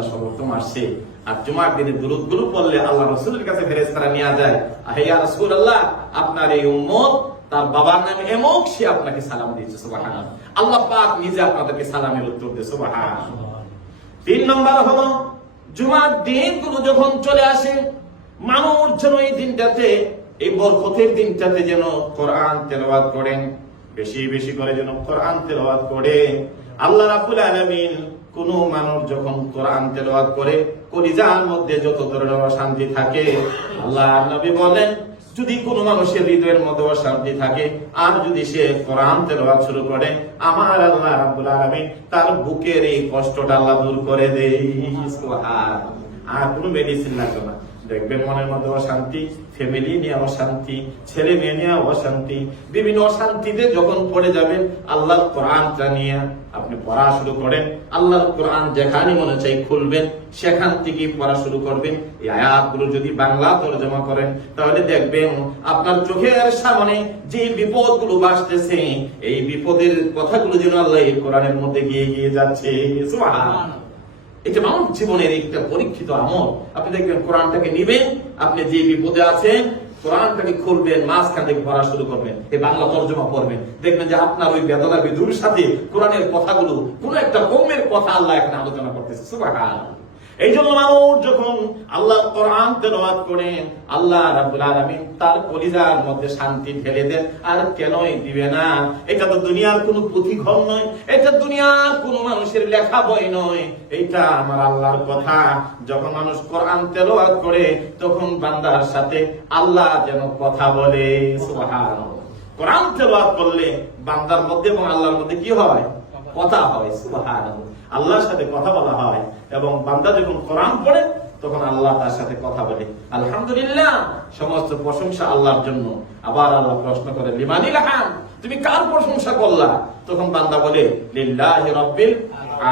বান্দা সর্বোত্তম আসছে। আর জুমার দিনে দুরুদগুলো পড়লে আল্লাহ রসুলের কাছে ফেরেস্তারা নিয়ে যায়। আহেয়া রসুল আল্লাহ আপনার এই উম্মত, তার বাবার নামে এমক সে আপনাকে সালাম দিয়েছে সুবাহান আল্লাহ পাক নিজে আপনাদেরকে সালামের উত্তর দিয়ে সুবাহান তিন নম্বর হলো, জুমার দিনগুলো যখন চলে আসে, মানুষ যেন এই দিনটাতে, এই বরকতের দিনটাতে যেন কোরআন তেলাওয়াত করেন, বেশি বেশি করে যেন কোরআন তেলাওয়াত করে। আল্লাহ রাব্বুল আলামিন কোন মানুষ যখন কোরআন তেলাওয়াত করে, কলিজার মধ্যে যত ধরনের অশান্তি থাকে আল্লাহ নবী বলেন, যদি কোন মানুষের হৃদয়ের মধ্যে অশান্তি থাকে, আর যদি সে কোরআন তেলাওয়াত শুরু করে, আমার আল্লাহ রাব্বুল আলামিন তার বুকের এই কষ্টটা আল্লাহ দূর করে দেয় আর কোনো মেডিসিন লাগবে না। দেখবেন মনের মধ্যে অশান্তি ফ্যামিলি নিয়ে অশান্তি, ছেলে মেয়ে নিয়ে অশান্তি, বিভিন্ন অশান্তিতে যখন পড়ে যাবেন, আল্লাহর কোরআনটা নিয়ে আপনি পড়া শুরু করেন, আল্লাহর কোরআন যেখানে মনে চাই খুলবেন, সেখান থেকে পড়া শুরু করবেন। এই আয়াতগুলো যদি বাংলা তর্জমা করেন, তাহলে দেখবেন আপনার চোখের সামনে যে বিপদগুলো বাসতেছে, এই বিপদের কথাগুলো যেন আল্লাহ কোরআনের মধ্যে গিয়ে গিয়ে যাচ্ছে। সুবহানাল্লাহ। এটা মানব জীবনের একটা পরীক্ষিত আমল। আপনি দেখবেন কোরআনটাকে নিবেন, আপনি যে বিপদে আছেন, কোরআনটাকে খুলবেন, মাঝখান থেকে পড়া শুরু করবেন, এই বাংলা তর্জমা করবেন দেখবেন যে আপনার ওই বেদনা বিধুর সাথে কোরআনের কথাগুলো কোন একটা কমের কথা আল্লাহ এখানে আলোচনা করতেছে। সুবহানাল্লাহ। এই জন্য মানুষ যখন আল্লাহ কোরআন তেলাওয়াত করেন আল্লাহ রাব্বুল আলামিন তার কলিজার মধ্যে শান্তি ঢেলে দেন। আর কেনই দিবে না? এটা তো দুনিয়ার কোনো পুঁথিঘর নয়, এটা দুনিয়ার কোনো মানুষের লেখা বই নয়। এটা আমার আল্লাহর কথা। যখন মানুষ কোরআন তেলাওয়াত করে, তখন বান্দার সাথে আল্লাহ যেন কথা বলে। সুবহানাল্লাহ। কোরআন তেলাওয়াত করলে বান্দার মধ্যে এবং আল্লাহর মধ্যে কি হয়? কথা হয়, সুবহানাল্লাহ। আল্লাহর সাথে কথা বলা হয় এবং বান্দা যখন কোরআন পড়ে, তখন আল্লাহ তার সাথে কথা বলে। আলহামদুলিল্লাহ, সমস্ত প্রশংসা আল্লাহর জন্য। আবার আল্লাহ প্রশ্ন করে লিমানিল হাম তুমি কার প্রশংসা করলা? তখন বান্দা বলে, লিল্লাহি রাব্বিল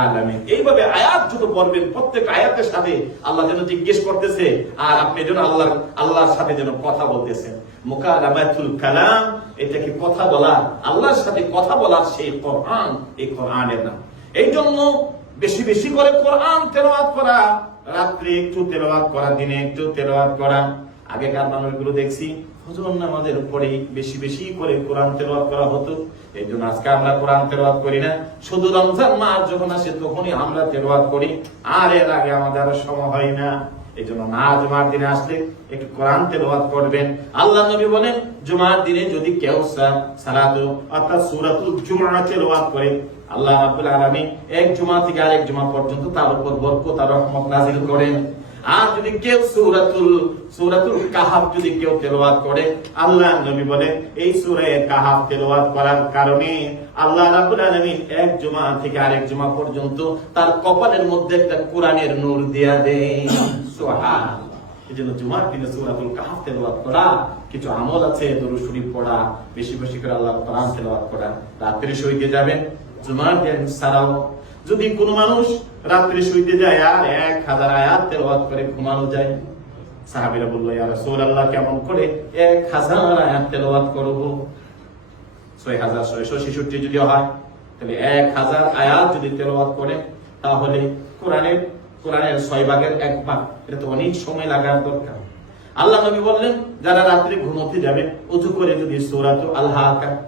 আলামিন। এইভাবে আয়াত যত পড়বেন, প্রত্যেক আয়াতের সাথে আল্লাহ যেন জিজ্ঞেস করতেছে, আর আপনি যেন আল্লাহর আল্লাহর সাথে যেন কথা বলতেছেন। মুকালামাতুল কালাম এটা কি কথা বলা, আল্লাহর সাথে কথা বলার সেই কোরআন, এই কোরআনের নাম। এই জন্য বেশি বেশি করে কোরআন তেলাওয়াত করা, রাত্রে একটু তেলাওয়াত করা, দিনে একটু তেলাওয়াত করা। আগেকার মানুষগুলো দেখছি, ফজর নামাজের উপরে বেশি বেশি করে কোরআন তেলাওয়াত করা হতো। এই জন্য আজকে আমরা কোরআন তেলাওয়াত করি না। শুধু রমজান মাস যখন আসে, তখনই আমরা তেলাওয়াত করি। আর এর আগে আমাদের আর সময় হয় না। এই জন্য না জুমার দিনে আসলে একটু কোরআন তেলাওয়াত করবেন আল্লাহ নবী বলেন, জুমার দিনে যদি কেউ সালাত অর্থাৎ সূরাতুল জুমআ তেলাওয়াত করে, আল্লাহ রাব্বুল আলামিন এক জুমা থেকে আরেক জুমা পর্যন্ত তার উপর বরকত আর রহমত নাযিল করেন। আর যদি কেউ সূরাতুল সূরাতুল কাহাফ যদি কেউ তেলাওয়াত করে, আল্লাহ নবী বলেন এই সূরা কাহাফ তেলাওয়াত করার কারণে আল্লাহ রাব্বুল আলামিন এক জুমা থেকে আরেক জুমা পর্যন্ত তার কপালের মধ্যে একটা কোরআনের নূর দিয়া জন্য জুমার দিনে সূরাতুল করা, কিছু আমল আছে শরীফ পড়া, বেশি বেশি করে আল্লাহর কোরআন করা, রাত্রে শুইতে যাবেন, জুমার দিন যদি কোনো মানুষ রাত্রে শুইতে যায়, আর এক হাজার আয়াত তেলাওয়াত করে ঘুমানো যায়, সাহাবীরা বলল, ইয়া রাসূলুল্লাহ, কেমন করে এক হাজার আয়াত তেলাওয়াত করব? ছয় হাজার ছয়শো ছেষট্টি যদি হয়, তাহলে এক হাজার আয়াত যদি করে, তাহলে কোরআনের কোরআনের ছয় ভাগের এক ভাগ। এটা তো অনেক সময় লাগার দরকার। আল্লাহ নবী বললেন, যারা রাত্রে ঘুমোতে যাবে উঁচু করে যদি সূরাতু আল-হাকা আল-হাকুমুত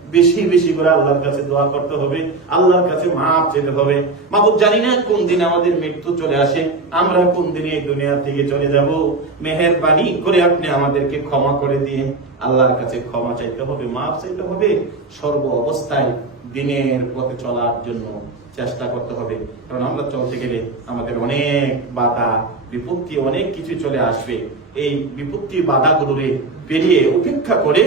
বেশি বেশি করে আল্লাহর কাছে দোয়া করতে হবে, আল্লাহর কাছে মাপ চেতে হবে। মাবুদ জানি না কোন দিন আমাদের মৃত্যু চলে আসে, আমরা কোন দিনে এই দুনিয়া থেকে চলে যাব? মেহেরবানি করে আপনি আমাদেরকে ক্ষমা করে দিয়ে আল্লাহর কাছে ক্ষমা চাইতে হবে মাপ চাইতে হবে। সর্ব অবস্থায় দিনের পথে চলার জন্য চেষ্টা করতে হবে। কারণ আমরা চলতে গেলে আমাদের অনেক বাধা, বিপত্তি, অনেক কিছু চলে আসবে। এই বিপত্তি বাধাগুলোরে পেরিয়ে উপেক্ষা করে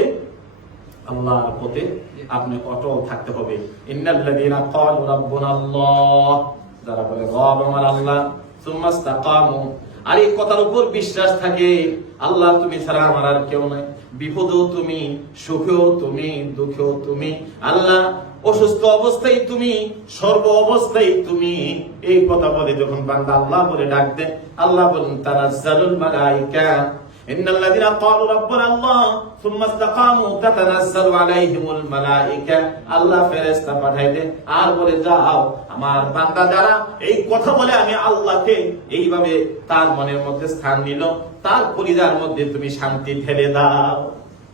আল্লাহর পথে আপনি অটল থাকতে হবে। ইন্নাল্লাযীনা ক্বালু রাব্বুনা আল্লাহ। যারা বলে, রব আমার আল্লাহ, সুম্মা ইসতাকামু। আর এই কথার উপর বিশ্বাস থাকে, আল্লাহ তুমি ছাড়া আমার আর কেউ নাই। বিপদেও তুমি, সুখেও তুমি, দুঃখেও তুমি। আল্লাহ, অসুস্থ অবস্থায় তুমি, সর্ব অবস্থায় তুমি। এই কথা বলে যখন বান্দা আল্লাহ বলে ডাক দেয়, আল্লাহ বলেন, তানাজ্জালুল মালাইকা। إن الذين قالوا ربنا الله ثم استقاموا تتنزل عليهم الملائكة আল্লাহ ফেরেশতা পাঠাই দে আর বলে যাও আমার বান্দা যারা এই কথা বলে আমি আল্লাহকে এইভাবে তার মনের মধ্যে স্থান নিল তার পরিবার মধ্যে তুমি শান্তি ঢেলে দাও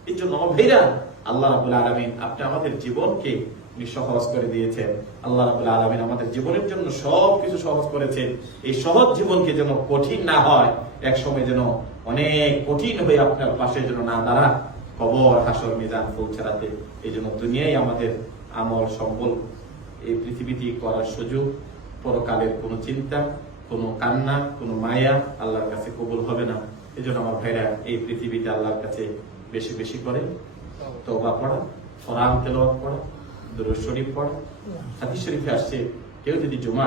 এই জন্য আমার ভাইরা আল্লাহ রাবুল আলমিন আপনি আমাদের জীবনকে উনি সহজ করে দিয়েছেন আল্লাহ রাবুল আলমিন আমাদের জীবনের জন্য সব কিছু সহজ করেছেন এই সহজ জীবনকে যেন কঠিন না হয় এক সময় যেন অনেক কঠিন হয়ে আপনার পাশে যেন না দাঁড়া। কবর, হাসর, মিজান ছাড়াতে এই জন্য দুনিয়ায় আমাদের আমল সম্বল এই পৃথিবীতে করার সুযোগ, পরকালের কোনো চিন্তা, কোনো কান্না, কোনো মায়া আল্লাহর কাছে কবুল হবে না। এই জন্য আমার ভাইরা, এই পৃথিবীতে আল্লাহর কাছে বেশি বেশি করে তওবা পড়া, কোরআন তেলাওয়াত পড়া, দুরূদ শরীফ পড়া। হাদিস শরীফে আসছে, কেউ যদি জুমা